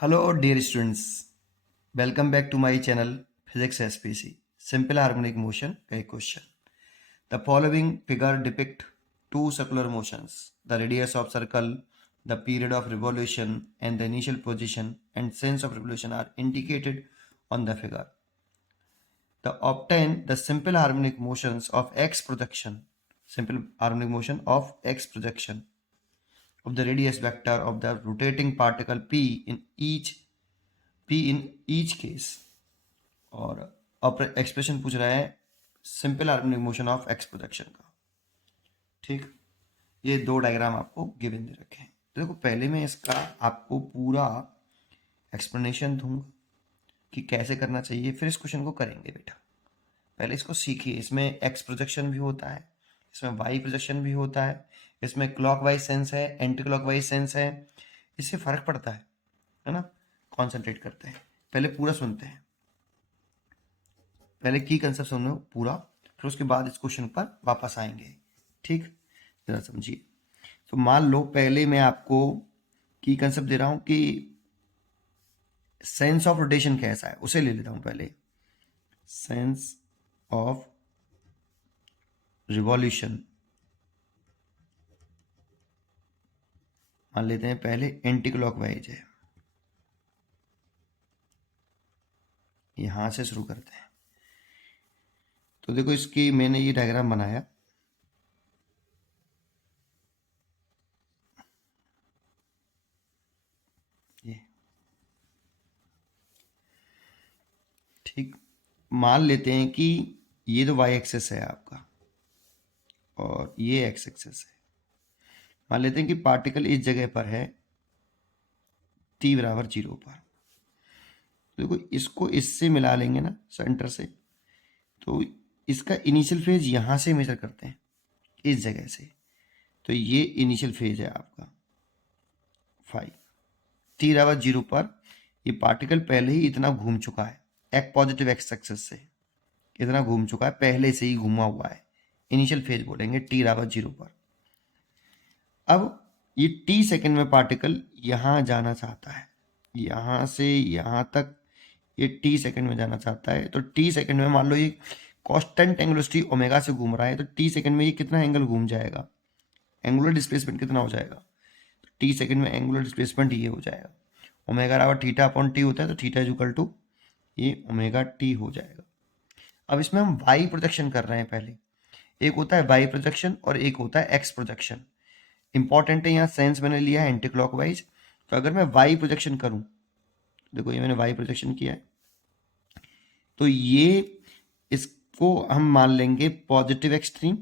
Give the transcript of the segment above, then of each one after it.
Hello, dear students. Welcome back to my channel Physics SPC. Simple harmonic motion का एक question. The following figure depict two circular motions. The radius of circle, the period of revolution, and the initial position and sense of revolution are indicated on the figure. The obtain the simple harmonic motions of x projection. Simple harmonic motion of x projection of the radius vector of the rotating particle P in each case. और expression पूछ रहा है simple harmonic motion of x projection का। ठीक, ये दो diagram आपको given दे रखे हैं। तो देखो, पहले मैं इसका आपको पूरा एक्सप्लेनेशन दूंगा कि कैसे करना चाहिए, फिर इस क्वेश्चन को करेंगे बेटा। पहले इसको सीखिए। इसमें एक्स प्रोजेक्शन भी होता है, इसमें वाई प्रोजेक्शन भी होता है, इसमें क्लॉकवाइज सेंस है, एंटी क्लॉकवाइज सेंस है। इससे फर्क पड़ता है ना। कॉन्सेंट्रेट करते हैं, पहले पूरा सुनते हैं, पहले की कंसेप्ट सुनो पूरा, फिर उसके बाद इस क्वेश्चन पर वापस आएंगे। ठीक, जरा समझिए। तो मान लो पहले मैं आपको की कंसेप्ट दे रहा हूं कि सेंस ऑफ रोटेशन कैसा है, उसे ले लेता हूं पहले। सेंस ऑफ रिवॉल्यूशन मान लेते हैं पहले एंटी क्लॉकवाइज है। यहां से शुरू करते हैं। तो देखो, इसकी मैंने ये डायग्राम बनाया। ये ठीक, मान लेते हैं कि ये तो वाई एक्सेस है आपका और ये एक्स एक्सेस है। मान लेते हैं कि पार्टिकल इस जगह पर है t बराबर 0 पर। देखो, इसको इससे मिला लेंगे ना सेंटर से, तो इसका इनिशियल फेज यहां से मेजर करते हैं इस जगह से। तो ये इनिशियल फेज है आपका 5। t बराबर 0 पर ये पार्टिकल पहले ही इतना घूम चुका है, एक पॉजिटिव एक्स एक्सेस से इतना घूम चुका है, पहले से ही घूमा हुआ है। इनिशियल फेज बोलेंगे t बराबर 0 पर। अब ये t सेकंड में पार्टिकल यहां जाना चाहता है, यहां से यहां तक ये t सेकंड में जाना चाहता है। तो t सेकंड में मान लो ये कांस्टेंट एंगुलर वेलोसिटी ओमेगा से घूम रहा है, तो t सेकंड में ये कितना एंगल घूम जाएगा, एंगुलर डिस्प्लेसमेंट कितना हो जाएगा। तो t सेकंड में एंगुलर डिस्प्लेसमेंट ये हो जाएगा, ओमेगा बराबर थीटा अपॉन टी होता है, तो थीटा इज इक्वल टू ये ओमेगा टी हो जाएगा। अब इसमें हम वाई प्रोजेक्शन कर रहे हैं। पहले एक होता है वाई प्रोजेक्शन और एक होता है एक्स प्रोजेक्शन। इंपॉर्टेंट है, यहाँ सेंस मैंने लिया है एंटी क्लॉकवाइज। तो अगर मैं वाई प्रोजेक्शन करूं, देखो ये मैंने वाई प्रोजेक्शन किया है, तो ये इसको हम मान लेंगे पॉजिटिव एक्सट्रीम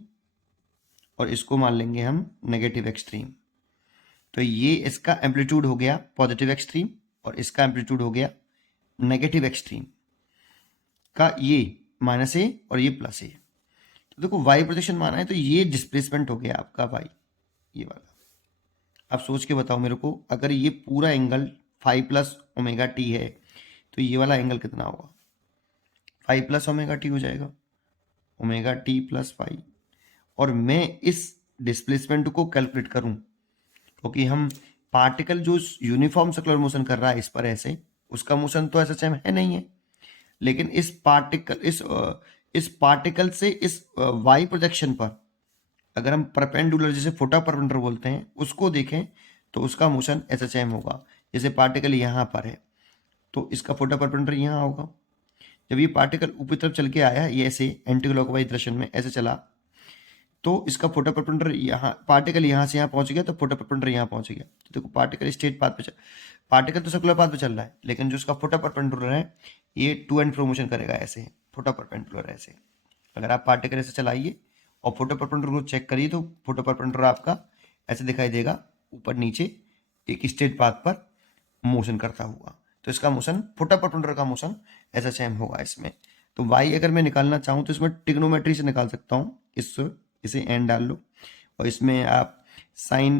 और इसको मान लेंगे हम नेगेटिव एक्सट्रीम। तो ये इसका एम्पलीट्यूड हो गया पॉजिटिव एक्सट्रीम और इसका एम्पलीट्यूड हो गया नेगेटिव एक्सट्रीम का, ये माइनस ए और ये प्लस ए। तो देखो, वाई प्रोजेक्शन माना है तो ये डिस्प्लेसमेंट हो गया आपका वाई, ये वाला। अब सोच के बताओ मेरे को, अगर ये पूरा एंगल 5 प्लस ओमेगा टी है तो ये वाला एंगल कितना होगा, 5 प्लस ओमेगा टी हो जाएगा, ओमेगा टी प्लस 5। और मैं इस डिस्प्लेसमेंट को कैलकुलेट करूं, क्योंकि हम पार्टिकल जो यूनिफॉर्म सर्कुलर मोशन कर रहा है इस पर ऐसे, उसका मोशन तो एसएचएम है नहीं है, लेकिन इस पार्टिकल से इस वाई प्रोजेक्शन पर अगर हम परपेंडिकुलर, जैसे फोटा परपेंडिकुलर बोलते हैं, उसको देखें तो उसका मोशन एसएचएम होगा। जैसे पार्टिकल यहाँ पर है तो इसका फोटा परपेंडिकुलर यहाँ होगा। जब ये पार्टिकल ऊपरी तरफ चल के आया, ये ऐसे एंटी क्लॉकवाइज डायरेक्शन में ऐसे चला, तो इसका फोटो परपेंडिकुलर यहाँ, पार्टिकल यहाँ से यहाँ पहुंच गया तो फोटो परपेंडिकुलर यहाँ पहुंच गया। तो देखो, पार्टिकल स्ट्रेट पाथ पे चल, पार्टिकल तो सर्कुलर पाथ पे चल रहा है, लेकिन जो उसका फोटो परपेंडिकुलर है ये टू एंड फ्रो मोशन करेगा ऐसे, फोटो परपेंडिकुलर ऐसे। अगर आप पार्टिकल ऐसे चलाइए और फोटो परपेंडिकुलर को चेक करिए तो फोटो परपेंडिकुलर आपका ऐसे दिखाई देगा, ऊपर नीचे एक स्ट्रेट पाथ पर मोशन करता हुआ। तो इसका मोशन फोटो परपेंडिकुलर का मोशन ऐसा सेम होगा इसमें। तो वाई अगर मैं निकालना चाहूँ तो इसमें ट्रिग्नोमेट्री से निकाल सकता हूँ। इसे एन डाल लो और इसमें आप साइन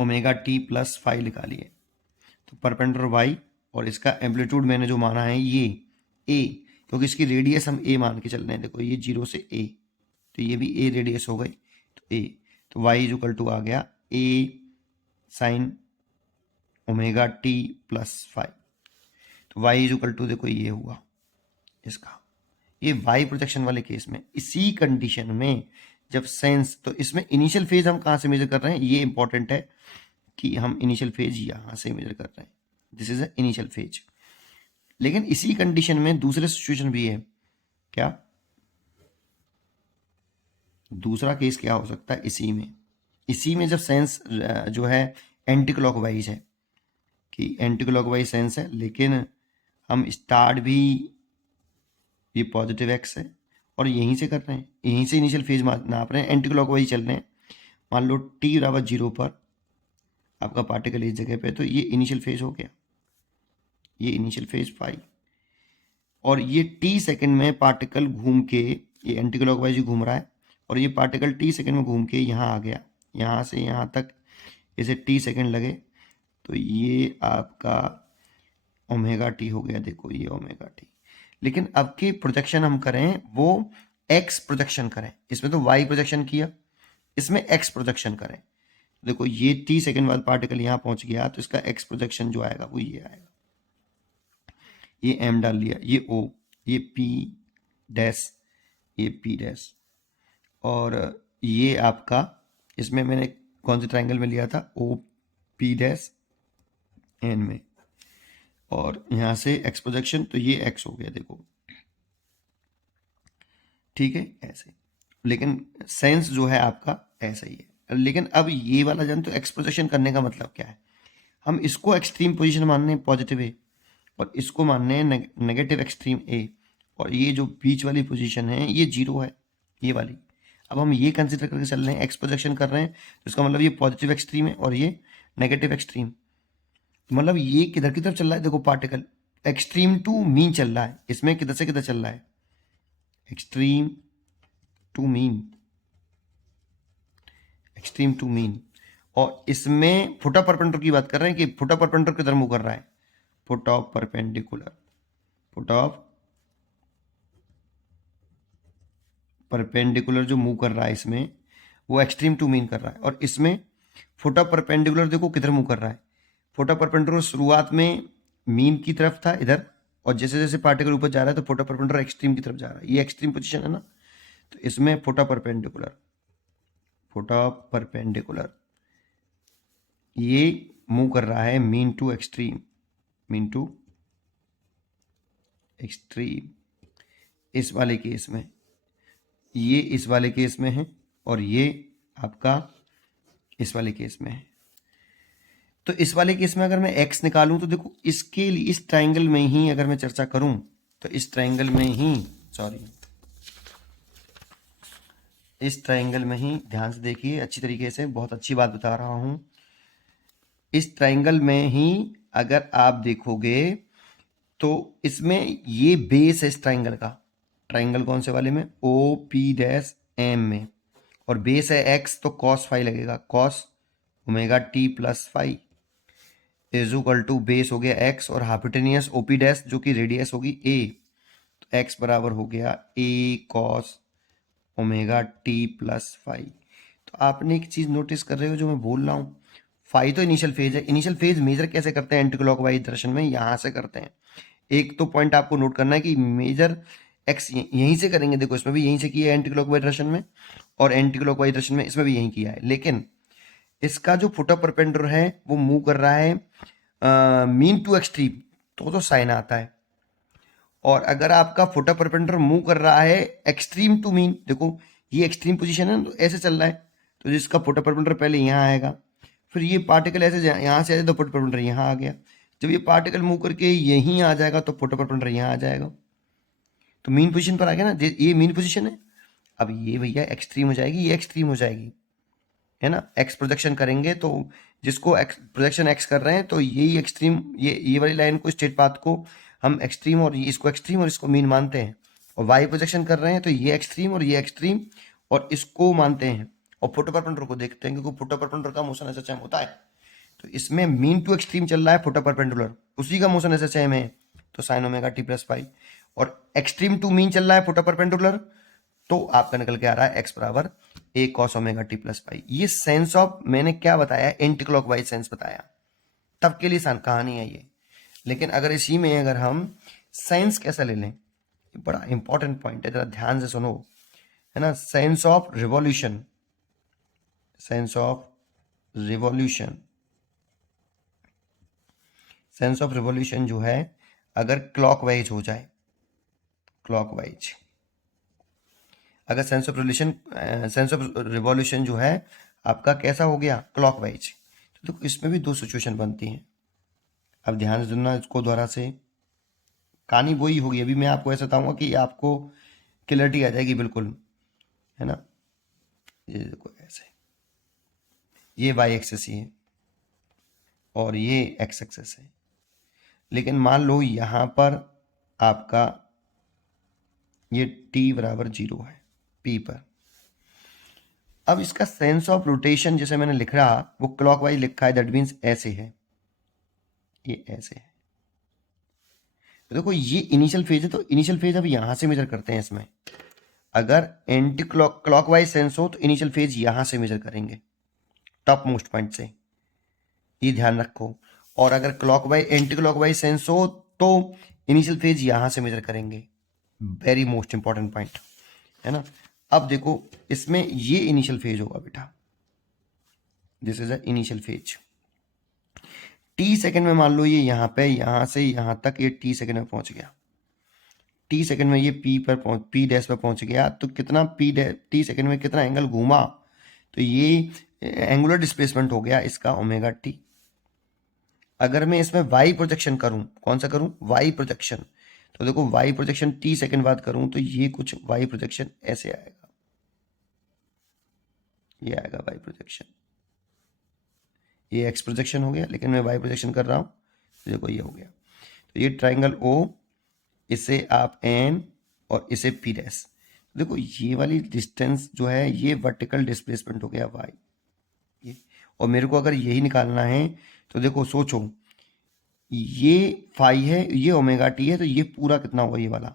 ओमेगा टी प्लस 5 निकालिए। तो परपेंडिकुलर वाई और इसका एम्पलीट्यूड मैंने जो माना है ये ए, क्योंकि इसकी रेडियस हम ए मान के चल रहे हैं। देखो, ये 0 से ए, तो ये भी ए रेडियस हो गई, तो ए, तो वाई इज इक्वल टू आ गया A sine omega T plus phi. तो वाई इज इक्वल टू, देखो ये हुआ इसका, ये वाई प्रोजेक्शन वाले केस में। इसी कंडीशन में जब सेंस, तो इसमें इनिशियल फेज हम कहाँ से मेजर कर रहे हैं, ये इंपॉर्टेंट है कि हम इनिशियल फेज यहां से मेजर कर रहे हैं, this is a initial phase. लेकिन इसी कंडीशन में दूसरे सिचुएशन भी है। क्या दूसरा केस क्या हो सकता है, इसी में जब सेंस जो है एंटी क्लॉकवाइज है, कि एंटी क्लॉकवाइज सेंस है, लेकिन हम स्टार्ट भी ये पॉजिटिव एक्स है और यहीं से कर रहे हैं, यहीं से इनिशियल फेज नाप रहे हैं, एंटी क्लॉकवाइज चल रहे हैं। मान लो टी बराबर 0 पर आपका पार्टिकल इस जगह पे, तो ये इनिशियल फेज हो गया, ये इनिशियल फेज फाइव। और ये टी सेकंड में पार्टिकल घूम के, ये एंटी क्लॉकवाइज घूम रहा है, और ये पार्टिकल टी सेकंड में घूम के यहाँ आ गया, यहाँ से यहाँ तक इसे टी सेकंड लगे, तो ये आपका ओमेगा टी हो गया। देखो ये ओमेगा टी। लेकिन अब की प्रोजेक्शन हम करें वो एक्स प्रोजेक्शन करें, इसमें तो वाई प्रोजेक्शन किया, इसमें एक्स प्रोजेक्शन करें। देखो ये टी सेकंड बाद पार्टिकल यहाँ पहुंच गया, तो इसका एक्स प्रोजेक्शन जो आएगा वो ये आएगा, ये एम डाल लिया, ये ओ, ये पी डैश, ये पी डैश, और ये आपका, इसमें मैंने कौन से ट्रायंगल में लिया था, ओ पी डैश एन में, और यहां से एक्स प्रोजेक्शन, तो ये एक्स हो गया, देखो ठीक है ऐसे। लेकिन सेंस जो है आपका ऐसा ही है। लेकिन अब ये वाला जन, तो एक्स प्रोजेक्शन करने का मतलब क्या है, हम इसको एक्सट्रीम पोजीशन मानने हैं पॉजिटिव ए, और इसको मानने हैं नेगेटिव एक्सट्रीम ए, और ये जो बीच वाली पोजीशन है ये 0 है, ये वाली। अब हम ये कंसिडर करके चल रहे हैं, एक्स प्रोजेक्शन कर रहे हैं, तो इसका मतलब ये पॉजिटिव एक्सट्रीम है और ये नेगेटिव एक्सट्रीम। तो मतलब ये किधर की तरफ चल रहा है, देखो पार्टिकल एक्सट्रीम टू मीन चल रहा है, इसमें किधर से किधर चल रहा है, extreme to mean, extreme to mean. और इसमें फुट ऑफ परपेंडिकुलर की बात कर रहे हैं, कि फुट ऑफ परपेंडिकुलर किधर मूव कर रहा है, foot of perpendicular, foot of perpendicular जो मूव कर रहा है इसमें, वो एक्सट्रीम टू मीन कर रहा है। और इसमें फुट ऑफ परपेंडिकुलर देखो किधर मूव कर रहा है, फुट ऑफ परपेंडिकुलर शुरुआत में मीन की तरफ था इधर, और जैसे जैसे पार्टिकल ऊपर जा रहा है तो फुट ऑफ परपेंडिकुलर एक्सट्रीम की तरफ जा रहा है, ये एक्सट्रीम पोजीशन है ना। तो इसमें foot of perpendicular, foot of perpendicular ये मूव कर रहा है mean to extreme, mean to extreme, इस वाले केस में, ये इस वाले केस में है, और ये आपका इस वाले केस में है। तो इस वाले केस में अगर मैं x निकालूं, तो देखो इसके लिए इस ट्रायंगल में ही अगर मैं चर्चा करूं, तो इस ट्रायंगल में ही, सॉरी, इस ट्रायंगल में ही ध्यान से देखिए अच्छी तरीके से, बहुत अच्छी बात बता रहा हूं। इस ट्रायंगल में ही अगर आप देखोगे तो इसमें ये बेस है इस ट्रायंगल का, ट्रायंगल कौन से वाले में, ओ पी डैश एम में, और बेस है एक्स, तो कॉस फाई लगेगा, cos omega T plus phi is equal to base हो गया एक्स, और हाइपोटेनियस ओपी डैश जो कि रेडियस होगी ए, तो एक्स बराबर हो गया A cos omega T plus phi. तो आपने एक चीज नोटिस कर रहे हो जो मैं बोल रहा हूँ, फाई तो इनिशियल फेज है, इनिशियल फेज मेजर कैसे करते हैं एंटी क्लॉकवाइज डायरेक्शन में, यहां से करते हैं। एक तो पॉइंट आपको नोट करना है कि मेजर एक्स यहीं से करेंगे, देखो इसमें भी यहीं से किया है एंटी क्लॉकवाइज डायरेक्शन में, और एंटी क्लॉकवाइज डायरेक्शन में इसमें भी यहीं किया है। लेकिन इसका जो फुट ऑफ परपेंडिकुलर है वो मूव कर रहा है मीन टू एक्सट्रीम, तो साइन आता है। और अगर आपका फुट ऑफ परपेंडिकुलर मूव कर रहा है एक्सट्रीम टू मीन, देखो ये एक्सट्रीम पोजीशन है तो ऐसे चल रहा है, तो जिसका फुट ऑफ परपेंडिकुलर पहले यहाँ आएगा, फिर ये पार्टिकल ऐसे यहाँ से आए तो फुट ऑफ परपेंडिकुलर यहाँ आ गया, जब ये पार्टिकल मूव करके यहीं आ जाएगा तो फुट ऑफ परपेंडिकुलर यहाँ आ जाएगा, तो मीन पोजीशन पर आ गया ना, ये मीन पोजीशन है। अब ये भैया एक्सट्रीम हो जाएगी, ये एक्सट्रीम हो जाएगी, है ना। एक्स प्रोजेक्शन करेंगे तो जिसको एक्स प्रोजेक्शन एक्स कर रहे हैं, तो यही एक्सट्रीम, ये वाली लाइन को, स्ट्रेट पाथ को हम एक्सट्रीम, और इसको एक्सट्रीम और इसको मीन मानते हैं। और वाई प्रोजेक्शन कर रहे हैं तो ये एक्सट्रीम और ये एक्सट्रीम और इसको मानते हैं, और फुट ऑफ परपेंडिकुलर को देखते हैं, क्योंकि फुट ऑफ परपेंडिकुलर का मोशन एसएचएम होता है, तो इसमें मीन टू एक्सट्रीम चल रहा है फुट ऑफ परपेंडिकुलर, उसी का मोशन एसएचएम है, तो sine omega T plus phi. और एक्सट्रीम टू मीन चल रहा है फुट ऑफ परपेंडिकुलर, तो आपका निकल के आ रहा है एक्स बराबर A cos omega T plus pi. ये सेंस ऑफ, मैंने क्या बताया, एंटी क्लॉकवाइज सेंस बताया, तब के लिए कहानी है ये। लेकिन अगर इसी में अगर हम साइंस कैसा ले लें, ये बड़ा इंपॉर्टेंट पॉइंट है, जरा ध्यान से सुनो, है ना। Science of revolution, science of revolution, science of revolution जो है, अगर क्लॉकवाइज हो जाए, क्लॉकवाइज, अगर sense of revolution, sense of revolution जो है आपका कैसा हो गया, क्लॉकवाइज, तो इसमें भी दो सिचुएशन बनती हैं। अब ध्यान से सुनना इसको दोबारा से, कहानी वही होगी। अभी मैं आपको ऐसा बताऊंगा कि आपको क्लैरिटी आ जाएगी बिल्कुल, है ना। ये देखो ऐसे, ये वाई एक्सेस है और ये एक्स एक्सेस है। लेकिन मान लो यहां पर आपका ये t बराबर 0 है p पर। अब इसका सेंस ऑफ रोटेशन जैसे मैंने लिख रहा वो क्लॉकवाइज लिखा है, दैट मीन्स ऐसे है, ये ऐसे है। तो देखो ये इनिशियल फेज है, तो इनिशियल फेज अब यहां से मेजर करते हैं इसमें। अगर एंटी क्लॉकवाइज सेंस हो तो इनिशियल फेज यहां से मेजर करेंगे, टॉप मोस्ट पॉइंट से, ये ध्यान रखो। और अगर क्लॉकवाइज एंटी क्लॉकवाइज सेंस हो तो इनिशियल फेज यहां से मेजर करेंगे, वेरी मोस्ट इंपॉर्टेंट पॉइंट, है ना। अब देखो इसमें ये इनिशियल फेज होगा बेटा, this is a initial phase. T second में मान लो ये यहां पे, यहां से यहां तक ये टी सेकंड में पहुंच गया, टी सेकंड में ये पी डैश पर पहुंच गया, तो कितना टी सेकंड में कितना एंगल घूमा, तो ये एंगुलर डिस्प्लेसमेंट हो गया इसका ओमेगा टी। अगर मैं इसमें वाई प्रोजेक्शन करूं, कौन सा करूं, वाई प्रोजेक्शन, तो देखो वाई प्रोजेक्शन टी सेकंड बाद करूं तो ये कुछ वाई प्रोजेक्शन ऐसे आएगा, ये आएगा वाई प्रोजेक्शन, ये एक्स प्रोजेक्शन हो गया, लेकिन मैं वाई प्रोजेक्शन कर रहा हूं तो देखो ये हो गया। तो ये ट्राइंगल ओ, इसे आप एन और इसे पी डैश, देखो ये वाली डिस्टेंस जो है ये वर्टिकल डिस्प्लेसमेंट हो गया वाई, ये। और मेरे को अगर यही निकालना है तो देखो सोचो, ये फाई है, ये ओमेगा टी है, तो ये पूरा कितना होगा, ये वाला,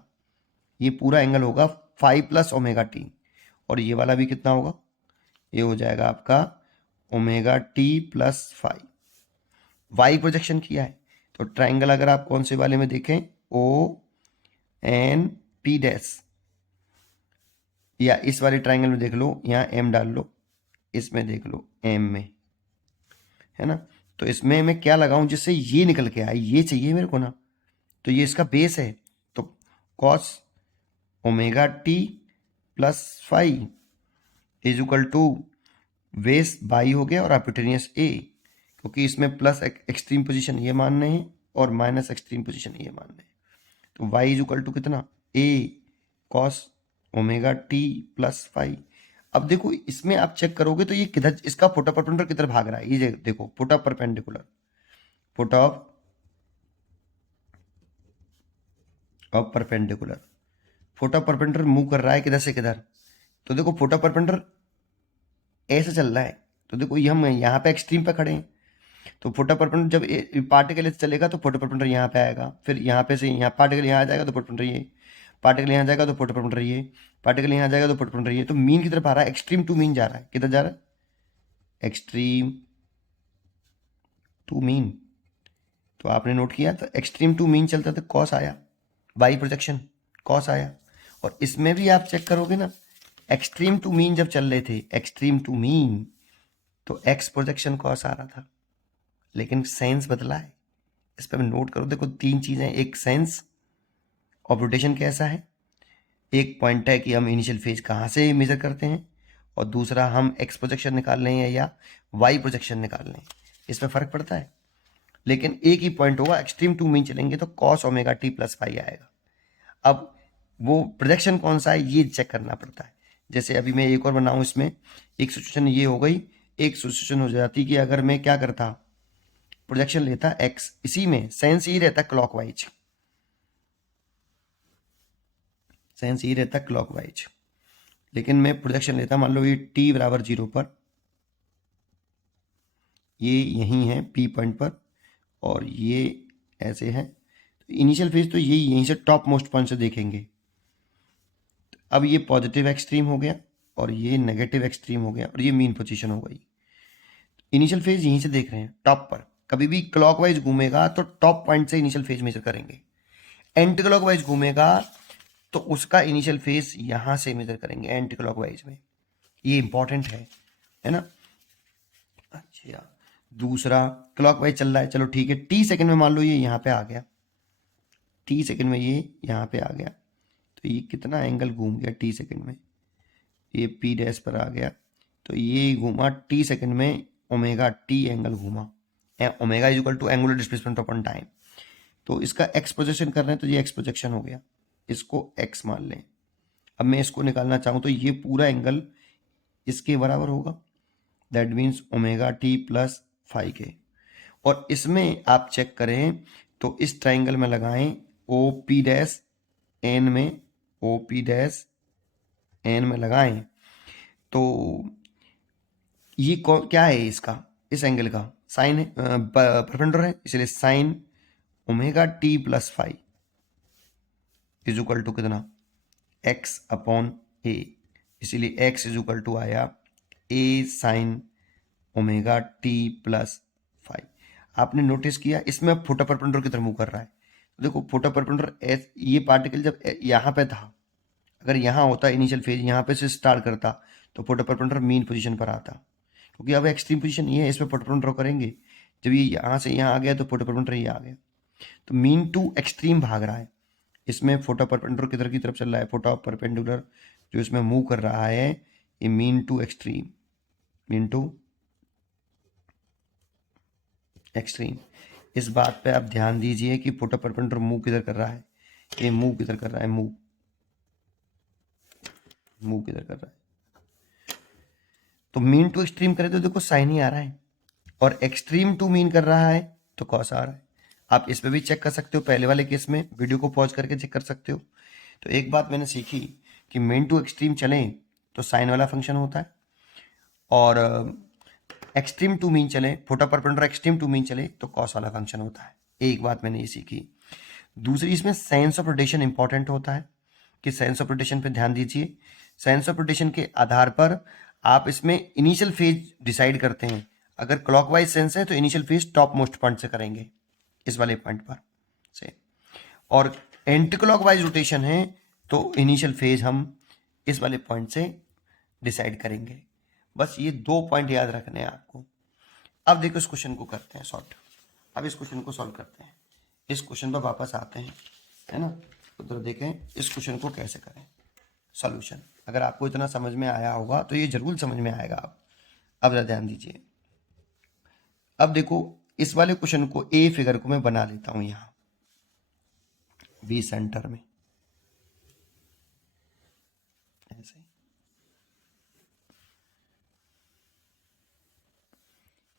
ये पूरा एंगल होगा फाई प्लस ओमेगा टी, और ये वाला भी कितना होगा, ये हो जाएगा आपका omega T plus phi. Y projection किया है तो ट्राइंगल अगर आप कौन से वाले में देखें, ओ एन पी डैश, या इस वाले ट्राइंगल में देख लो, यहाँ एम डाल लो, इसमें देख लो एम में, है ना। तो इसमें मैं क्या लगाऊं जिससे ये निकल के आए, ये चाहिए मेरे को ना, तो ये इसका बेस है, तो cos omega T plus phi is equal to base by हो गया और हाइपोटेन्यूस ए, क्योंकि इसमें प्लस एक्सट्रीम पोजीशन ये मानने हैं और माइनस एक्सट्रीम पोजीशन ये मानने हैं, तो वाई इज इक्वल टू कितना, A cos omega T plus phi. अब देखो इसमें आप चेक करोगे तो ये किधर, इसका पुट अप परपेंडिकुलर किधर भाग रहा है, ये देखो put up perpendicular, put up और perpendicular, put up perpendicular move कर रहा है किधर से किधर, तो देखो पुट अप परपेंडिकुलर ऐसे चल रहा है, तो देखो ये हम यहाँ पे एक्सट्रीम पे खड़े हैं, तो पुट अप परपेंडिकुलर जब पार्टिकल ऐसे चलेगा तो पुट अप परपेंडिकुलर यहाँ पे आएगा, फिर यहाँ पे से यहाँ पार्टिकल यहाँ आ जाएगा तो पुट परपेंडिकुलर ये, पार्टिकल यहाँ जाएगा तो पुट परपेंडिकुलर ये, पार्टिकल यहाँ जाएगा तो पुट परपेंडिकुलर ये। तो मीन की तरफ आ रहा है, एक्सट्रीम टू मीन जा रहा है, किधर जा रहा है, एक्सट्रीम टू मीन। तो आपने नोट किया, तो एक्सट्रीम टू मीन चलता तो कॉस आया, वाई प्रोजेक्शन कॉस आया। और इसमें भी आप चेक करोगे ना, एक्सट्रीम टू मीन जब चल रहे थे, एक्सट्रीम टू मीन, तो एक्स प्रोजेक्शन कॉस आ रहा था, लेकिन सेंस बदला है। इस पर नोट करो, देखो तीन चीजें, एक सेंस ऑफ रोटेशन कैसा है, एक पॉइंट है कि हम इनिशियल फेज कहाँ से मेजर करते हैं, और दूसरा हम एक्स प्रोजेक्शन निकाल रहे हैं या वाई प्रोजेक्शन निकाल रहे हैं, इसमें फर्क पड़ता है। लेकिन एक ही पॉइंट होगा, एक्सट्रीम टू मीन चलेंगे तो cos omega T plus phi आएगा। अब वो प्रोजेक्शन कौन सा है ये चेक करना पड़ता है। जैसे अभी मैं एक और बनाऊं, इसमें एक सिचुएशन ये हो गई, एक सिचुएशन हो जाती कि अगर मैं क्या करता, प्रोजेक्शन लेता एक्स, इसी में सेंस ही रहता क्लॉकवाइज, सेंस ही रहता क्लॉकवाइज, लेकिन मैं प्रोजेक्शन लेता, मान लो ये t बराबर 0 पर, ये यहीं है p पॉइंट पर, और ये ऐसे है, तो इनिशियल फेज तो यही यहीं से टॉप मोस्ट पॉइंट से देखेंगे। अब ये पॉजिटिव एक्सट्रीम हो गया और ये नेगेटिव एक्सट्रीम हो गया और ये मीन पोजीशन हो गई। इनिशियल फेज यहीं से देख रहे हैं टॉप पर, कभी भी क्लॉकवाइज घूमेगा तो टॉप पॉइंट से इनिशियल फेज मेजर करेंगे, एंटी क्लॉकवाइज घूमेगा तो उसका इनिशियल फेज यहां से मेजर करेंगे एंटी क्लॉकवाइज में। ये इंपॉर्टेंट है ना। अच्छा, दूसरा क्लॉकवाइज चल रहा है, चलो ठीक है, टी सेकंड में मान लो ये यहाँ पे आ गया, टी सेकंड में ये यहाँ पे आ गया, तो ये कितना एंगल घूम गया टी सेकंड में, ये पी डैश पर आ गया, तो ये घूमा टी सेकंड में ओमेगा टी एंगल घूमा, omega is equal to angular displacement upon time. तो इसका एक्स प्रोजेक्शन कर रहे हैं तो ये एक्स प्रोजेक्शन हो गया, इसको एक्स मान लें। अब मैं इसको निकालना चाहूँ तो ये पूरा एंगल इसके बराबर होगा, that means omega T plus five के। और इसमें आप चेक करें तो इस ट्राइंगल में लगाएं ओ पी डैश एन में, ओ पी डैश एन में लगाएं तो ये क्या है इसका, इस एंगल का साइन है, परपेंडिकुलर है, इसलिए sine omega T plus phi is equal to कितना, एक्स अपॉन ए, इसीलिए एक्स इज इक्वल टू आया A sine omega T plus phi. आपने नोटिस किया इसमें अब फोटो परपेंडिकुलर की तरफ मूव कर रहा है, तो देखो फोटो परपेंडिकुलर ये पार्टिकल जब यहाँ पे था, अगर यहाँ होता इनिशियल फेज यहाँ पे से स्टार्ट करता तो फोटो परपेंडिकुलर मीन पोजीशन पर आता, क्योंकि अब एक्सट्रीम पोजीशन ये है, इसमें फोटो परपेंडिकुलर करेंगे, जब ये यहाँ से यहाँ आ गया तो फोटो परपेंडिकुलर ये आ गया, तो मीन टू एक्सट्रीम भाग रहा है, इसमें फोटो परपेंडिकुलर किधर की तरफ चल रहा है, फोटो परपेंडिकुलर जो इसमें मूव कर रहा है ये mean to extreme, mean to extreme. इस बात पे आप ध्यान दीजिए कि फोटो परपेंडिकुलर मूव किधर कर रहा है, ये मूव किधर कर रहा है, मूव किधर कर रहा है, तो मीन टू एक्सट्रीम करे तो देखो साइन ही आ रहा है, और एक्सट्रीम टू मीन कर रहा है तो कॉस आ रहा है। आप इस पे भी चेक कर सकते हो, पहले वाले केस में वीडियो को पॉज करके चेक कर सकते हो। तो एक बात मैंने सीखी कि मीन टू एक्सट्रीम चले तो साइन वाला फंक्शन होता है, और एक्सट्रीम टू मीन चले, foot of perpendicular extreme to mean चले तो कॉस वाला फंक्शन होता है। एक बात मैंने ये सीखी। दूसरी, इसमें सेंस ऑफ रोटेशन इंपॉर्टेंट होता है कि सेंस ऑफ रोटेशन पे ध्यान दीजिए। सेंस ऑफ रोटेशन के आधार पर आप इसमें इनिशियल फेज डिसाइड करते हैं, अगर क्लॉकवाइज सेंस है तो initial phase top most point से करेंगे, इस वाले पॉइंट पर से, और एंटी क्लॉकवाइज रोटेशन है तो इनिशियल फेज हम इस वाले पॉइंट से डिसाइड करेंगे। बस ये 2 पॉइंट याद रखने हैं आपको। अब देखो इस क्वेश्चन को करते हैं सॉल्व, अब इस क्वेश्चन को सॉल्व करते हैं, इस क्वेश्चन पर वापस आते हैं, है ना। तो देखें इस क्वेश्चन को कैसे करें सॉल्यूशन। अगर आपको इतना समझ में आया होगा तो ये जरूर समझ में आएगा। आप अब जरा ध्यान दीजिए। अब देखो इस वाले क्वेश्चन को, ए फिगर को मैं बना लेता हूं यहां बी सेंटर में, ऐसे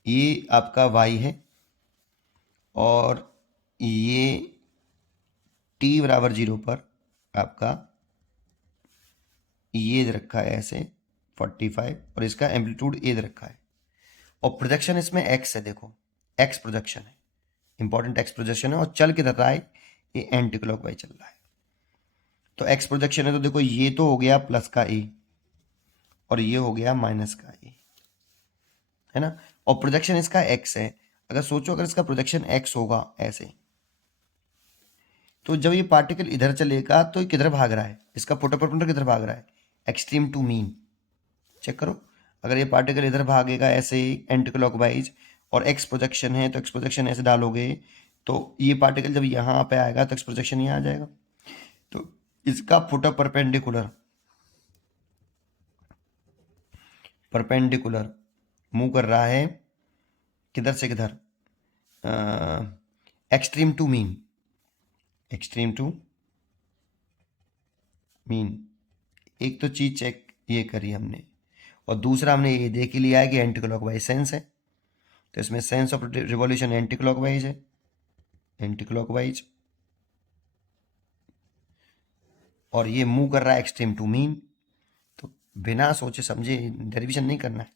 ये आपका y है और ये t बराबर 0 पर आपका ये दे रखा है ऐसे 45, और इसका एम्पलीट्यूड ए दे रखा है, और प्रोजेक्शन इसमें x है, देखो x प्रोजेक्शन है, इंपॉर्टेंट x प्रोजेक्शन है, और चल के रहा है ये एंटी क्लॉकवाइज चल रहा है। तो x प्रोजेक्शन है तो देखो ये तो हो गया प्लस का a और ये हो गया माइनस का a, है ना। और प्रोजेक्शन इसका x है, अगर सोचो अगर इसका प्रोजेक्शन x होगा ऐसे, तो जब ये पार्टिकल इधर चलेगा तो ये किधर भाग रहा है, इसका फोटो परपेंडिकुलर किधर भाग रहा है, एक्सट्रीम टू मीन। चेक करो, अगर ये पार्टिकल इधर भागेगा ऐसे एंटी क्लॉकवाइज और एक्स प्रोजेक्शन है तो एक्स प्रोजेक्शन ऐसे डालोगे तो ये पार्टिकल जब यहाँ पे आएगा तो एक्स प्रोजेक्शन यहाँ आ जाएगा, तो इसका फोटो परपेंडिकुलर मूव कर रहा है किधर से किधर, extreme to mean, extreme to mean. एक तो चीज चेक ये करी हमने, और दूसरा हमने ये देख ही लिया है कि एंटी क्लॉकवाइज सेंस है, तो इसमें sense of revolution anti clockwise है, एंटी क्लॉकवाइज, और ये मूव कर रहा है एक्सट्रीम टू मीन। तो बिना सोचे समझे डेरिवेशन नहीं करना है,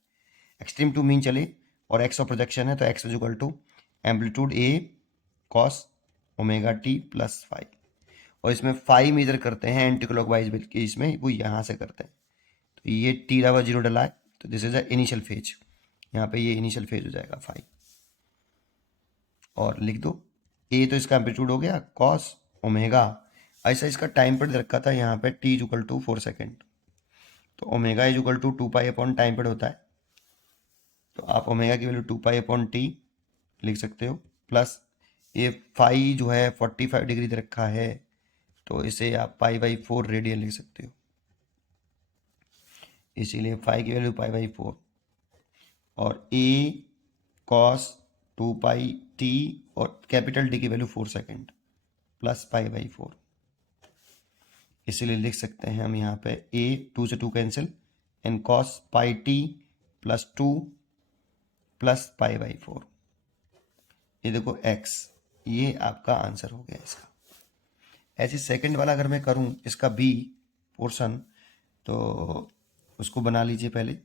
एक्सट्रीम टू मीन चले और एक्स ऑफ प्रोजेक्शन है तो x is equal to amplitude A cos omega T plus phi, और इसमें फाइव मेजर करते हैं एंटी क्लॉकवाइज बल्कि इसमें वो यहाँ से करते हैं, तो ये टी बराबर 0 डला है तो this is a initial phase, यहाँ पे ये इनिशियल फेज हो जाएगा फाइव। और लिख दो ए, तो इसका एम्पलीट्यूड हो गया कॉस ओमेगा। ऐसा इसका टाइम पीरियड रखा था यहाँ पे t इक्वल टू 4 सेकेंड, तो omega is equal to 2 pi upon time period होता है, तो आप ओमेगा की वैल्यू 2 पाई अपॉन टी लिख सकते हो, प्लस ये फाई जो है 45 डिग्री दे रखा है, तो इसे आप पाई/4 रेडियन लिख सकते हो, इसीलिए फाई की वैल्यू पाई/4 और ए कॉस 2 पाई टी और कैपिटल डी की वैल्यू 4 सेकेंड प्लस पाई/4, इसीलिए लिख सकते हैं हम यहाँ पे ए 2 से 2 cancel and cos pi T plus 2 plus pi, ये देखो x, ये आपका आंसर हो गया इसका। ऐसे सेकंड वाला अगर मैं करूं इसका बी पोर्शन, तो उसको बना लीजिए पहले।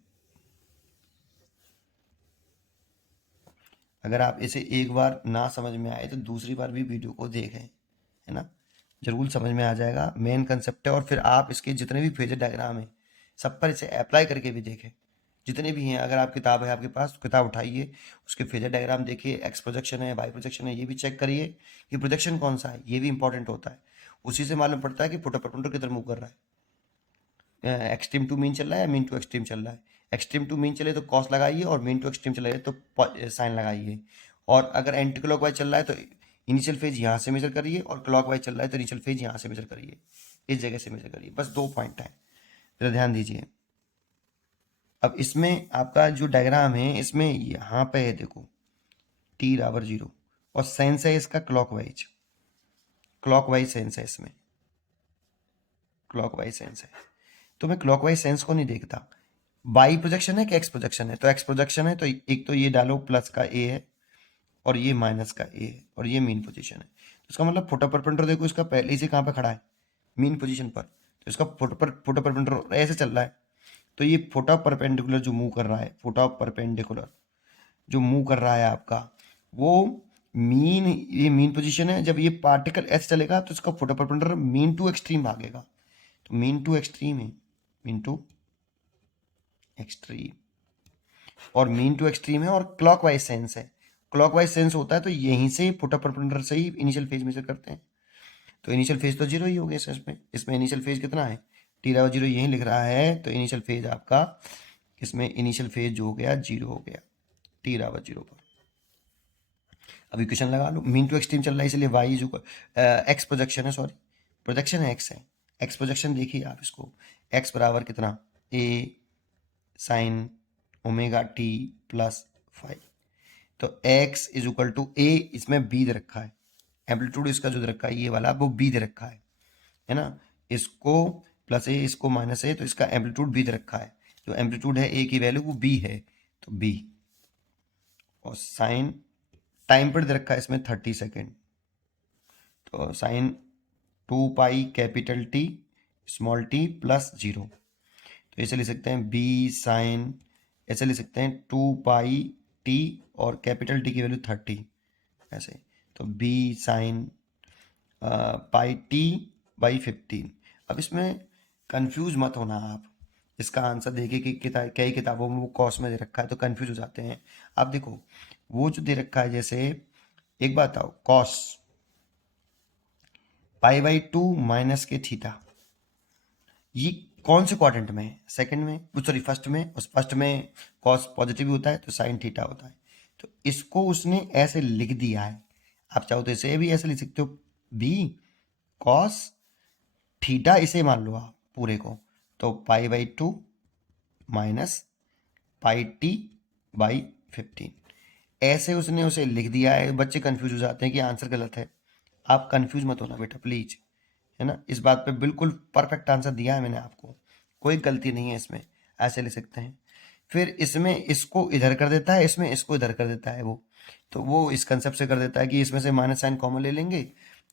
अगर आप इसे एक बार ना समझ में आए तो दूसरी बार भी वीडियो को देखें, है ना, जरूर समझ में आ जाएगा। मेन कंसेप्ट है, और फिर आप इसके जितने भी फेजर डायग्राम हैं सब पर इसे अप्लाई करके भी देखें, जितने भी हैं। अगर आप किताब है आपके पास, किताब उठाइए, उसके फेजर डायग्राम देखिए, एक्स प्रोजेक्शन है, वाई प्रोजेक्शन है, ये भी चेक करिए कि प्रोजेक्शन कौन सा है, ये भी इंपॉर्टेंट होता है। उसी से मालूम पड़ता है कि परपेंडिकुलर किधर मूव कर रहा है, एक्सट्रीम टू मीन चल रहा है या मीन टू एक्सट्रीम चल रहा है। एक्सट्रीम टू मीन चले तो कॉस लगाइए, और मीन टू एक्सट्रीम चले तो साइन लगाइए। और अगर एंटी क्लॉकवाइज चल रहा है तो इनिशियल फेज यहाँ से मेजर करिए, और क्लॉकवाइज चल रहा है तो इनिशियल फेज यहाँ से मेजर करिए, इस जगह से मेजर करिए। बस 2 पॉइंट है, जरा ध्यान दीजिए। अब इसमें आपका जो डायग्राम है, इसमें यहाँ पे है देखो t=0, और सेंस है इसका क्लॉकवाइज, क्लॉकवाइज सेंस है इसमें, क्लॉकवाइज सेंस है। तो मैं क्लॉकवाइज सेंस को नहीं देखता। वाई प्रोजेक्शन है कि एक्स प्रोजेक्शन है, तो एक्स प्रोजेक्शन है तो एक तो ये डालो प्लस का ए है, और ये माइनस का ए है, और ये मीन पोजीशन है। तो इसका मतलब फोटो परपेंडिकुलर देखो, इसका पहले से कहाँ पे खड़ा है, मीन पोजीशन पर। तो इसका फोटो परपेंडिकुलर ऐसे चल रहा है, तो ये फोटो परपेंडिकुलर जो मूव कर रहा है, फोटो परपेंडिकुलर जो मूव कर रहा है आपका, वो मीन, ये मीन पोजीशन है। जब ये पार्टिकल एस चलेगा तो इसका foot of perpendicular mean to extreme भागेगा, तो मीन टू एक्सट्रीम है, मीन टू एक्सट्रीम, और मीन टू एक्सट्रीम है, और क्लॉकवाइज सेंस है। क्लॉकवाइज सेंस होता है तो यहीं से फोटो परपेंडिकुलर से ही इनिशियल फेज मेजर करते हैं, तो इनिशियल फेज तो 0 ही हो गया सर। इसमें इनिशियल फेज कितना है, t=0 यहीं लिख रहा है, तो इनिशियल फेज आपका इसमें इनिशियल फेज जो हो गया 0 हो गया t=0 पर। अब इक्वेशन लगा लो, मीन टू एक्सट्रीम चल रहा है इसलिए वाई जो एक्स प्रोजेक्शन है, सॉरी प्रोजेक्शन है एक्स है, एक्स प्रोजेक्शन देखिए आप इसको, एक्स बराबर कितना ए साइन ओमेगा टी प्लस 5, तो x इज इक्वल टू ए, इसमें b दे रखा है, एम्पलीट्यूड इसका जो दे रखा है ये वाला वो b दे रखा है ना, इसको प्लस ए इसको माइनस ए, तो इसका एम्पलीट्यूड b दे रखा है, जो एम्पलीट्यूड है a की वैल्यू वो b है, तो b, और साइन टाइम पर दे रखा है इसमें 30 सेकेंड, तो sine 2 pi capital T small T plus 0, तो ऐसे लिख सकते हैं b साइन, ऐसे लिख सकते हैं 2 पाई टी और कैपिटल टी की वैल्यू 30 ऐसे, तो b sine pi T by 15। अब इसमें कंफ्यूज मत होना आप, इसका आंसर देखिए कि कई किताबों में वो कॉस में दे रखा है तो कंफ्यूज हो जाते हैं। आप देखो वो जो दे रखा है, जैसे एक बात आओ, कॉस पाई/2 माइनस के थीटा, ये कौन से क्वाड्रेंट में है, सेकंड में, सॉरी फर्स्ट में, उस फर्स्ट में कॉस पॉजिटिव होता है तो साइन थीटा होता है, तो इसको उसने ऐसे लिख दिया है। आप चाहो तो इसे भी ऐसे लिख सकते हो, बी कॉस थीटा, इसे मान लो आप पूरे को, तो पाई/2 माइनस पाई टी बाई 15, ऐसे उसने उसे लिख दिया है। बच्चे कंफ्यूज हो जाते हैं कि आंसर गलत है, आप कंफ्यूज मत होना बेटा प्लीज, है ना, इस बात पे बिल्कुल परफेक्ट आंसर दिया है मैंने आपको, कोई गलती नहीं है इसमें, ऐसे लिख सकते हैं। फिर इसमें इसको इधर कर देता है, इसमें इसको इधर कर देता है वो, तो वो इस कंसेप्ट से कर देता है कि इसमें से माइनस साइन कॉमन ले लेंगे,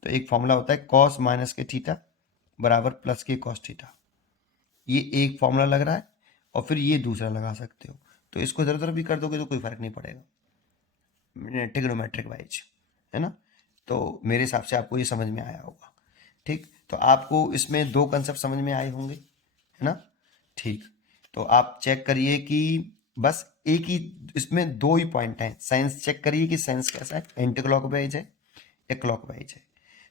तो एक फॉर्मूला होता है कॉस माइनस के थीटा बराबर प्लस के कॉस थीटा, ये एक फॉर्मूला लग रहा है, और फिर ये दूसरा लगा सकते हो, तो इसको इधर उधर भी कर दोगे तो कोई फर्क नहीं पड़ेगा, ट्रिग्नोमेट्रिक वाइज, है ना। तो मेरे हिसाब से आपको ये समझ में आया होगा, ठीक। तो आपको इसमें 2 कंसेप्ट समझ में आए होंगे, है ना, ठीक। तो आप चेक करिए कि बस एक ही, इसमें दो ही पॉइंट हैं। साइंस चेक करिए कि साइंस कैसा है, एंटी क्लॉकवाइज है या क्लॉकवाइज है।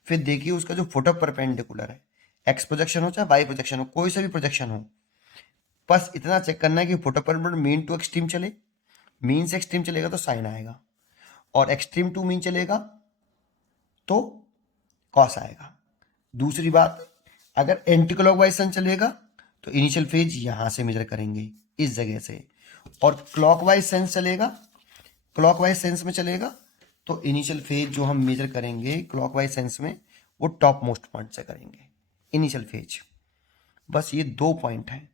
फिर देखिए उसका जो फोटो परपेंडिकुलर है, एक्स प्रोजेक्शन हो चाहे वाई प्रोजेक्शन हो, कोई सा भी प्रोजेक्शन हो, बस इतना चेक करना है कि foot of perpendicular mean to extreme चले। मीन से एक्सट्रीम चलेगा तो साइन आएगा, और एक्सट्रीम टू मीन चलेगा तो कॉस आएगा। दूसरी बात, अगर एंटी क्लॉकवाइज सन चलेगा तो इनिशियल फेज यहां से मेजर करेंगे इस जगह से, और क्लॉकवाइज सेंस चलेगा, क्लॉकवाइज सेंस में चलेगा तो इनिशियल फेज जो हम मेजर करेंगे क्लॉकवाइज सेंस में वो टॉप मोस्ट पॉइंट से करेंगे इनिशियल फेज। बस ये दो पॉइंट हैं,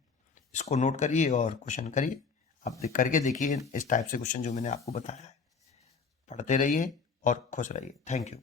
इसको नोट करिए और क्वेश्चन करिए। आप करके देखिए इस टाइप से क्वेश्चन जो मैंने आपको बताया है। पढ़ते रहिए और खुश रहिए। Thank you.